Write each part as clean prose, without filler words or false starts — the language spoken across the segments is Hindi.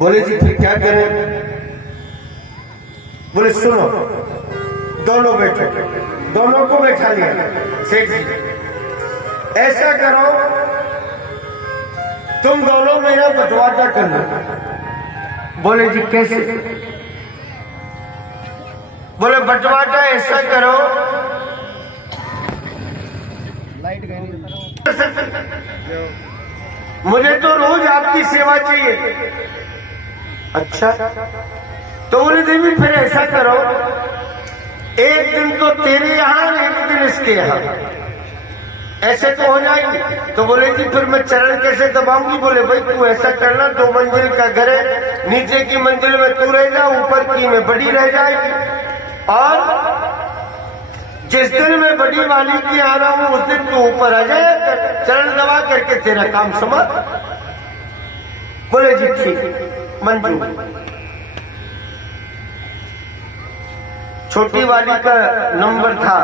बोले जी फिर क्या करें? बोले सुनो, दोनों बैठो। दोनों को बैठा लिया सेठ जी। ऐसा करो, तुम दोनों मेरा बंटवारा कर लो। बोले जी कैसे? बोले बंटवारा ऐसा करो, लाइट गई, मुझे तो रोज आपकी सेवा चाहिए। अच्छा, तो बोले देवी फिर ऐसा करो, एक दिन तो तेरे यहां, एक दिन इसके यहां, ऐसे तो हो जाएगी। तो बोले जी फिर मैं चरण कैसे दबाऊंगी? बोले भाई तू ऐसा करना, 2 मंजिल का घर है, नीचे की मंजिल में तू रह जा, ऊपर की में बड़ी रह जाएगी, और जिस दिन मैं बड़ी वाली की आ रहा हूं उस दिन तू ऊपर आ जाए, चरण दबा करके तेरा काम समझ। बोले जी ठीक, मंजूर। छोटी वाली का नंबर था,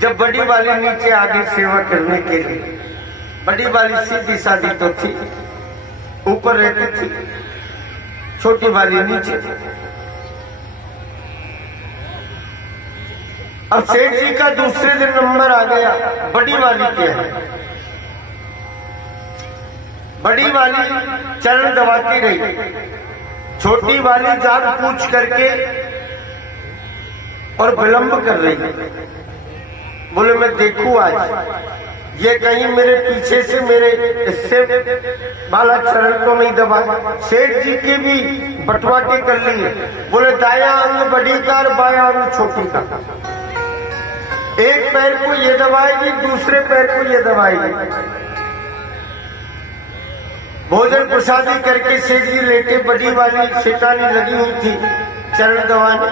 जब बड़ी वाली नीचे आ गई सेवा करने के लिए। बड़ी वाली सीधी सादी तो थी, ऊपर रहती थी, छोटी वाली नीचे। अब सेठ जी का दूसरे दिन नंबर आ गया बड़ी वाली के यहाँ। बड़ी वाली चरण दबाती रही, छोटी वाली जान पूछ करके और विलंब कर रही। बोले मैं देखूं आज ये कहीं मेरे पीछे से मेरे इससे वाला चरण तो नहीं दबा। सेठ जी के भी बंटवाटे कर लिए। बोले दाया अंग बड़ी का और बाया अंग छोटी का, एक पैर को ये दबाएगी, दूसरे पैर को ये दबाएगी। भोजन प्रसादी करके सेठ जी लेटे, बड़ी वाली शैतानी लगी हुई थी चरण दबाने।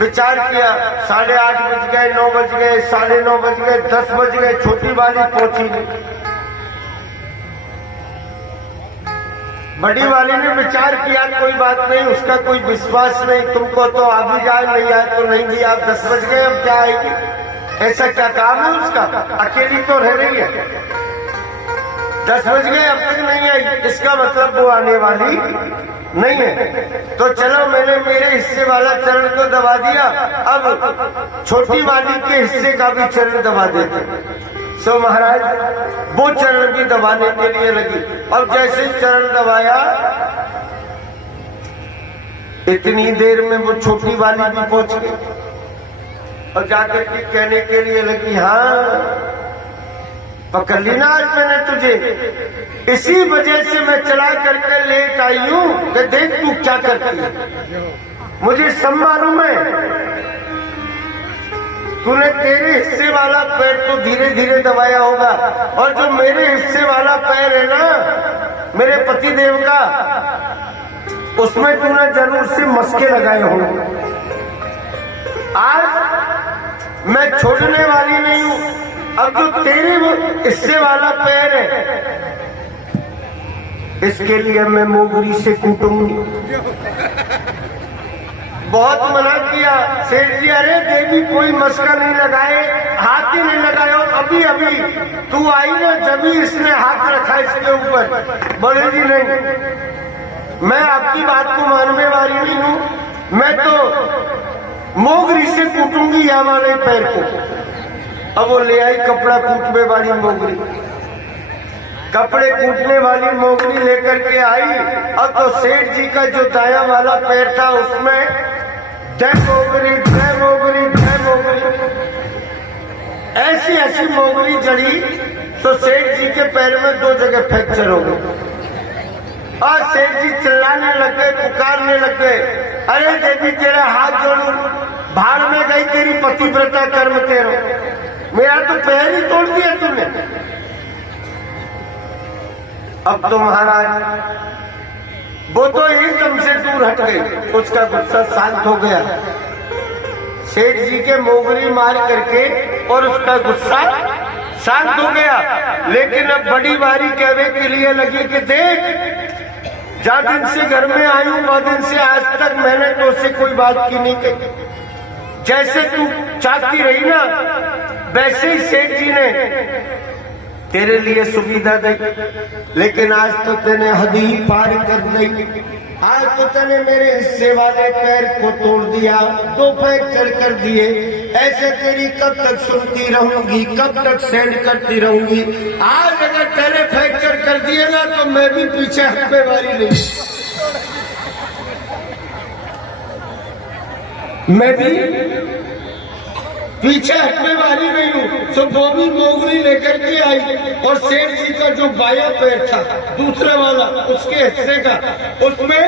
विचार किया, 8:30 बज गए, 9 बज गए, 9:30 बज गए, 10 बज गए, छोटी वाली पहुंची नहीं। बड़ी वाली ने विचार किया कोई बात नहीं, उसका कोई विश्वास नहीं, तुमको तो आ भी जाए, नहीं आए तो नहीं भी। आप 10 बज गए, अब क्या आएगी? ऐसा क्या काम है उसका? अकेली तो रह रही है। 10 बज गए अब तक नहीं आई, इसका मतलब वो आने वाली नहीं है। तो चलो मैंने मेरे हिस्से वाला चरण तो दबा दिया, अब छोटी वाली के हिस्से का भी चरण दबा देते। सो महाराज वो चरण भी दबाने के लिए लगी। अब जैसे चरण दबाया, इतनी देर में वो छोटी वाली भी पहुंच गई और जाकर के कहने के लिए लगी, हाँ पकड़ ली ना आज मैंने तुझे, इसी वजह से मैं चला करके लेट आई हूं कि देख तू क्या करती है। मुझे सब मालूम है, तूने तेरे हिस्से वाला पैर तो धीरे धीरे दबाया होगा, और जो मेरे हिस्से वाला पैर है ना मेरे पति देव का, उसमें तूने जरूर से मस्के लगाए होंगे। आज मैं छोड़ने वाली नहीं हूं। अब जो तेरे हिस्से वाला पैर है, इसके लिए मैं मोगरी से कूटूंगी। बहुत मना किया सेठ जी, अरे देवी कोई मस्का नहीं लगाए, हाथ ही नहीं लगाए। अभी अभी तू आई ना, जब ही इसने हाथ रखा इसके ऊपर। बोले जी नहीं, मैं आपकी बात को मानने वाली नहीं हूं, मैं तो मोगरी से कूटूंगी या वाले पैर को। अब वो ले आई कपड़ा कूटने वाली मोगरी, कपड़े कूटने वाली मोगरी लेकर के आई। अब तो सेठ जी का जो दाया वाला पैर था उसमें जय मोगरी जय मोगरी जय मोगरी, ऐसी ऐसी मोगरी जड़ी तो सेठ जी के पैर में 2 जगह फ्रैक्चर हो गए। और सेठ जी चिल्लाने लग गए, पुकारने लग गए, अरे देवी तेरा हाथ जोड़ू, भाड़ में गई तेरी पतिव्रता कर्म तेरो, मेरा तो पैर ही तोड़ दिया तूने। अब तो महाराज वो तो एकदम से दूर हट गई, उसका गुस्सा शांत हो गया। सेठ जी के मोगरी मार करके और उसका गुस्सा शांत हो गया। लेकिन अब बड़ी बारी कहने के लिए लगी कि देख, जा दिन से घर में आई हूं, 9 दिन से आज तक मैंने तो उससे कोई बात की नहीं कही। जैसे तू चाहती रही ना, वैसे ही सेठ जी ने तेरे लिए सुविधा दी, लेकिन आज तो तेने हद ही पार कर दी। आज तो तेने मेरे हिस्से वाले पैर को तोड़ दिया, 2 फ्रैक्चर कर दिए। ऐसे तेरी कब तक सुनती रहूंगी, कब तक सेंड करती रहूंगी। आज अगर तेरे फ्रैक्चर कर दिए ना तो मैं भी पीछे हटने वाली नहीं, मैं भी पीछे हटने वाली नहीं हूँ। तो वो भी मोगली लेकर के आई और सेठ जी का जो बाया पैर था दूसरे वाला उसके हिस्से का, उसमें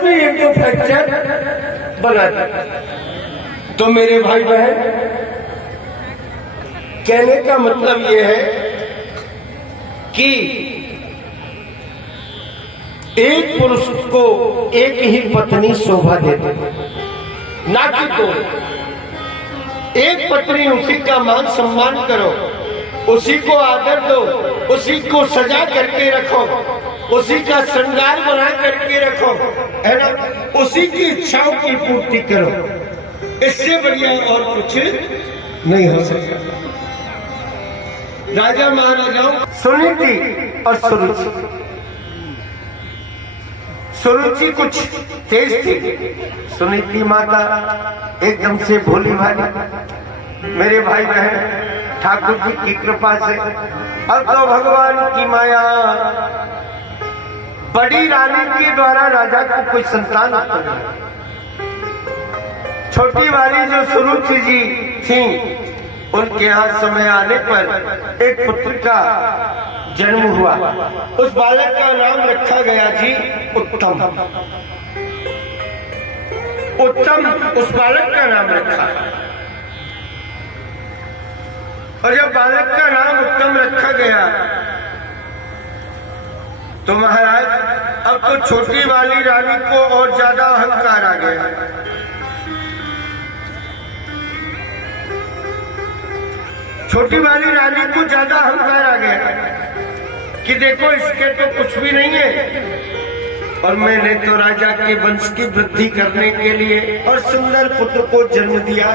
भी 1-2 फ्रैक्चर बना दिया। तो मेरे भाई बहन, कहने का मतलब ये है कि एक पुरुष को एक ही पत्नी शोभा देती, ना कि 2। एक पत्नी, उसी का मान सम्मान करो, उसी को आदर दो, उसी को सजा करके रखो, उसी का श्रृंगार बना करके रखो, है ना, उसी की इच्छाओं की पूर्ति करो। इससे बढ़िया और कुछ नहीं हो सकता। राजा महाराजाओं सुनीति और सुरुचि कुछ तेज थी। सुनीति माता एकदम से भोली भाली। मेरे भाई बहन, ठाकुर जी की कृपा से अब तो भगवान की माया, बड़ी रानी के द्वारा राजा को कोई संतान उत्पन्न नहीं। छोटी वाली जो सुरुचि जी थी, उनके यहाँ समय आने पर एक पुत्र का जन्म हुआ। उस बालक का नाम रखा गया जी उत्तम। उत्तम उस बालक का नाम रखा। और जब बालक का नाम उत्तम रखा गया तो महाराज अब तो छोटी वाली रानी को और ज्यादा अहंकार आ गया। छोटी वाली रानी को ज्यादा अहंकार आ गया कि देखो इसके तो कुछ भी नहीं है, और मैंने तो राजा के वंश की वृद्धि करने के लिए और सुंदर पुत्र को जन्म दिया।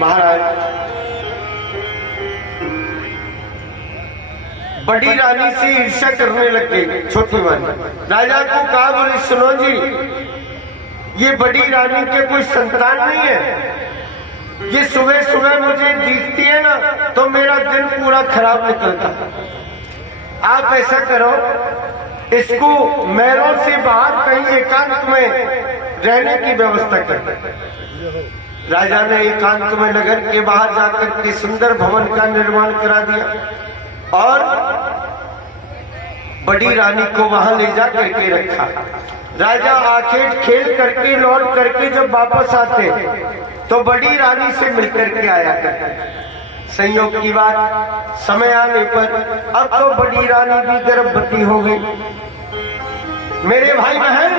महाराज बड़ी रानी से ईर्ष्या करने लग गई छोटी वाली। राजा को कहा, बोले सुनो जी, ये बड़ी रानी के कोई संतान नहीं है, ये सुबह सुबह मुझे दिखती है ना तो मेरा दिन पूरा खराब निकलता। आप ऐसा करो, इसको महलों से बाहर कहीं एकांत में रहने की व्यवस्था कर। राजा ने एकांत में नगर के बाहर जाकर के सुंदर भवन का निर्माण करा दिया और बड़ी रानी को वहां ले जा करके रखा। राजा आखेट खेल करके लौट करके जब वापस आते तो बड़ी रानी से मिलकर के आया करते। संयोग की बात, समय आने पर अब तो बड़ी रानी भी गर्भवती हो गई। मेरे भाई बहन,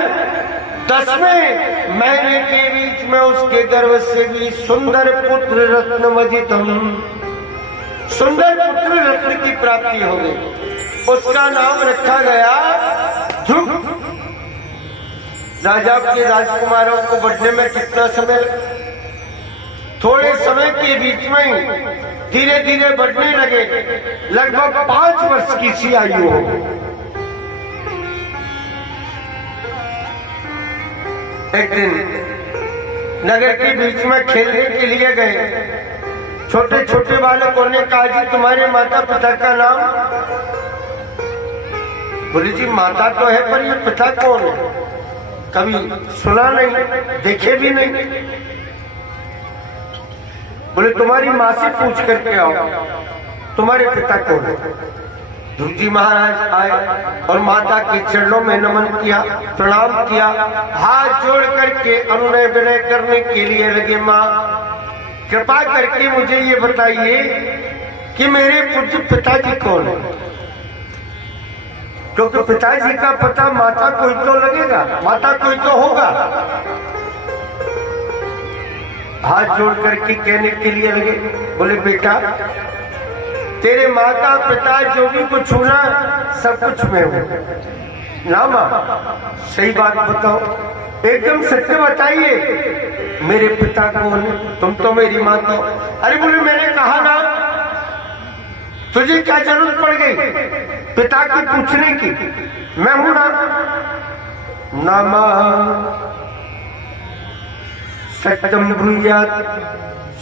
10वें महीने के बीच में उसके गर्भ से भी सुंदर पुत्र रत्नमजितम, सुंदर पुत्र रत्न की प्राप्ति हो गई। उसका नाम रखा गया ध्रुव। राजा के राजकुमारों को बढ़ने में कितना समय, थोड़े समय के बीच में धीरे धीरे बढ़ने लगे। लगभग 5 वर्ष की सी आयु हो। एक दिन नगर के बीच में खेलने के लिए गए। छोटे छोटे बालकों ने कहा, जी तुम्हारे माता पिता का नाम? बोले जी माता तो है पर ये पिता कौन है? कभी सुना नहीं, देखे भी नहीं। बोले तुम्हारी माँ से पूछ करके आओ, तुम्हारे पिता कौन है? ध्रुव जी महाराज आए और माता के चरणों में नमन किया, प्रणाम किया, हाथ जोड़ करके अनुनय विनय करने के लिए लगे। माँ कृपा करके मुझे ये बताइए कि मेरे पूज्य पिताजी कौन है? क्योंकि पिताजी का पता माता कोई तो लगेगा, माता कोई तो होगा। हाथ जोड़ करके कहने के लिए लगे। बोले बेटा तेरे माता पिता जो भी कुछ होना सब कुछ मैं हूं ना। मां सही बात बताओ, एकदम सत्य बताइए, मेरे पिता कौन है? तुम तो मेरी माता हो। अरे बोले मैंने कहा ना, तुझे क्या जरूरत पड़ गई पिता की पूछने की? मैं हूं ना। नामा सत्यम ब्रूयात,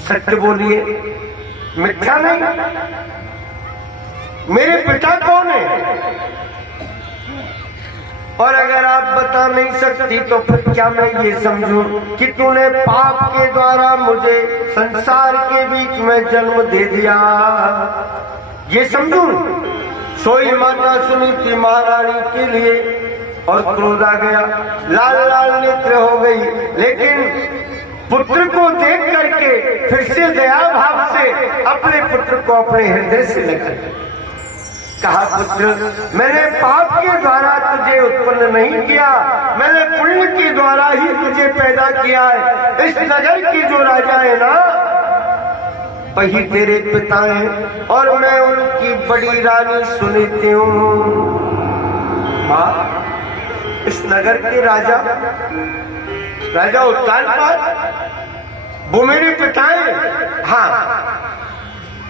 सत्य बोलिए, मिथ्या नहीं। मेरे पिता कौन है? और अगर आप बता नहीं सकती तो फिर क्या मैं ये समझूं कि तूने पाप के द्वारा मुझे संसार के बीच में जन्म दे दिया, ये समझूं? सोई माता सुनी थी महारानी के लिए और क्रोध आ गया, लाल लाल नेत्र हो गई, लेकिन पुत्र को देख करके फिर से दया भाव से अपने पुत्र को अपने हृदय से लगा। कहा पुत्र, मैंने पाप के द्वारा तुझे उत्पन्न नहीं किया, मैंने पुण्य के द्वारा ही तुझे पैदा किया है। इस नगर की जो राजा है ना, वही तेरे पिता हैं और मैं उनकी बड़ी रानी सुनीति हूँ। माँ, इस नगर के राजा उत्तानपाद वो मेरे पिता हैं। हाँ,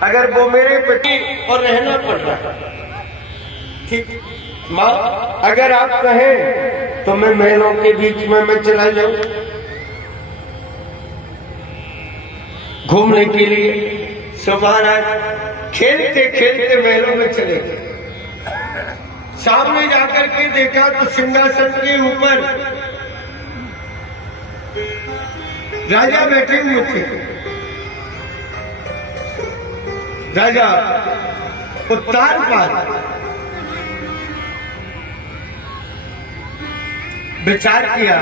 अगर वो मेरे पिता और रहना पड़ रहा, ठीक माँ, अगर आप कहें तो मैं महलों के बीच में मैं चला जाऊं घूमने के लिए। सो महाराज खेलते खेलते महलों में चले गए। सामने जाकर के देखा तो सिंहासन के ऊपर राजा बैठे हुए थे। राजा उत्तानपाद विचार किया,